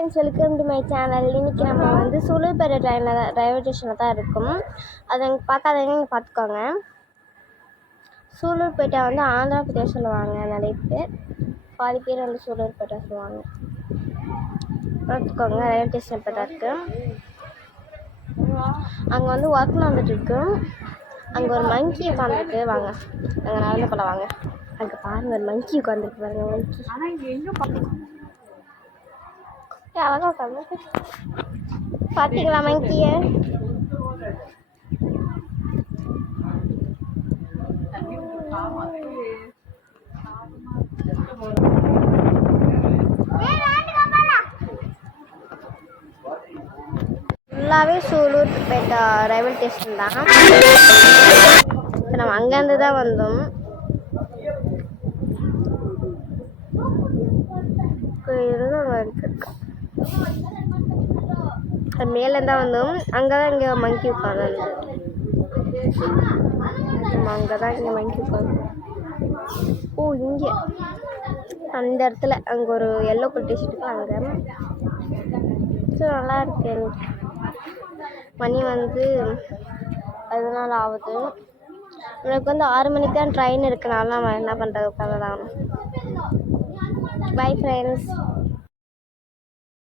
Friends, welcome to my channel. இன்றைக்கி நம்ம வந்து சூலூர்பேட்டை ரயில்வே ஸ்டேஷனில் தான் இருக்கும். அதை பார்க்காதவங்க நீங்கள் பார்த்துக்கோங்க. சூலூர்பேட்டை வந்து ஆந்திரா பிரதேஷ் சொல்லுவாங்க. நிறைய பேர் பாதி பேர் வந்து சூலூர்பேட்டை சொல்லுவாங்க. பார்த்துக்கோங்க, ரயில்வே ஸ்டேஷன் இப்போ தான் இருக்குது. அங்கே வந்து ஒர்க் நடந்துட்டுருக்கு. அங்கே ஒரு மங்கி உட்காந்துருக்கு. வாங்க, அங்கே நடந்து போல வாங்க. அங்கே பாருங்கள், ஒரு மங்கி உட்காந்துருக்கு பாருங்க. மங்கி அழகா உட்காந்து பார்த்தீங்களா மங்கிய? ஃபுல்லாகவே சூலூர்பேட்டை ரயில்வே ஸ்டேஷன் தான். இப்போ நம்ம அங்கேருந்து தான் வந்தோம். மேலேருந்து தான் வந்தோம். அங்கே தான் இங்கே மங்கி உட்காந்து. அங்கே தான் இங்கே மங்கி உட்காந்து. ஓ, இங்கே அந்த இடத்துல அங்கே ஒரு எல்லோ கலர் டிஷர்ட் அங்கே. ஸோ நல்லா இருக்கு. மணி வந்து 14 ஆகுது. எனக்கு வந்து 6 மணிக்கு தான் ட்ரெயின் இருக்குனால நம்ம என்ன பண்ணுறது, உட்காந்து தான். Bye friends.